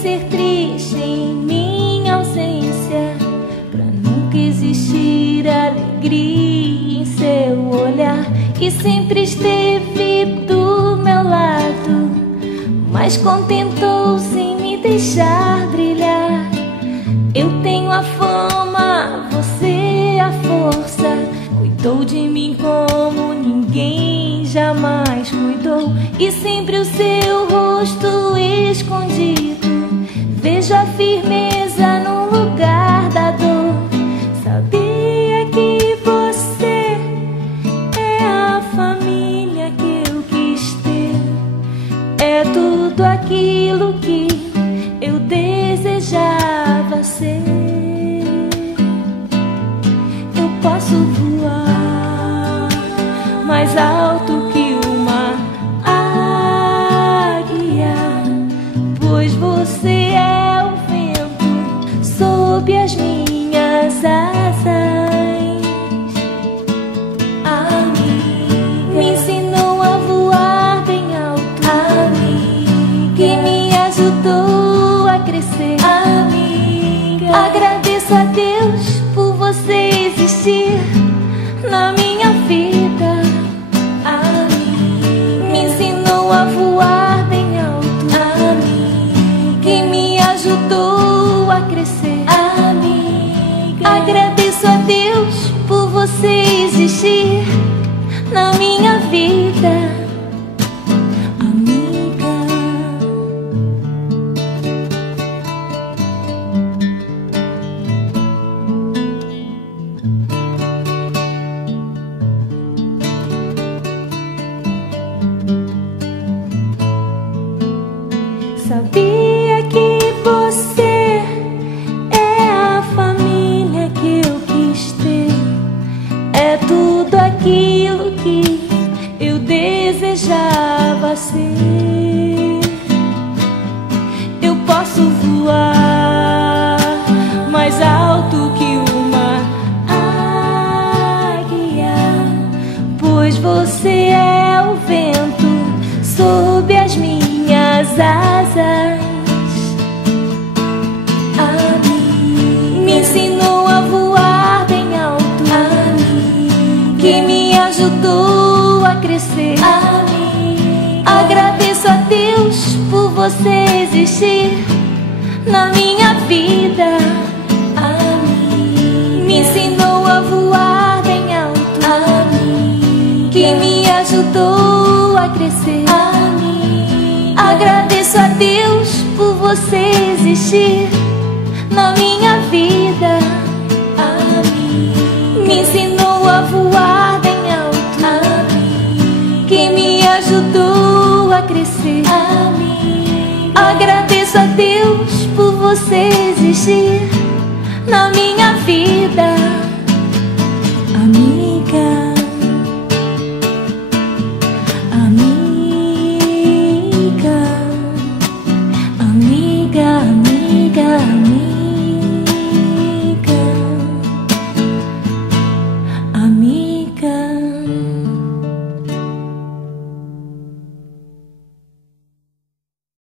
ser triste em minha ausência, pra nunca existir alegria em seu olhar. E sempre esteve do meu lado, mas contentou-se em me deixar brilhar. Eu tenho a fama, você a força, cuidou de mim como ninguém jamais cuidou. E sempre o seu rosto escondido, vejo a firmeza no lugar da dor. Sabia que você é a família que eu quis ter, é tudo aquilo que eu desejava ser. Eu posso voar mais alto que uma águia, pois você é o vento sob as minhas asas. A mim me ensinou a voar bem alto, a mim que me ajudou a crescer. Amiga, agradeço a Deus por você existir na minha vida. A mim me ensinou a voar bem alto, a mim que me ajudou a crescer. Amiga, agradeço a Deus por você existir na minha vida. Sabia que você é a família que eu quis ter, é tudo aquilo que eu desejava ser. Eu posso voar mais alto que uma águia, pois você é o vento sob as minhas asas. A mim me ensinou a voar bem alto, a mim que me ajudou a crescer. A mim agradeço a Deus por você existir na minha vida. A mim me ensinou a voar bem alto, a mim que me ajudou a crescer. Agradeço a Deus por você existir na minha vida. A mim me ensinou a voar bem alto, a mim que me ajudou a crescer. A mim agradeço a Deus por você existir na minha vida.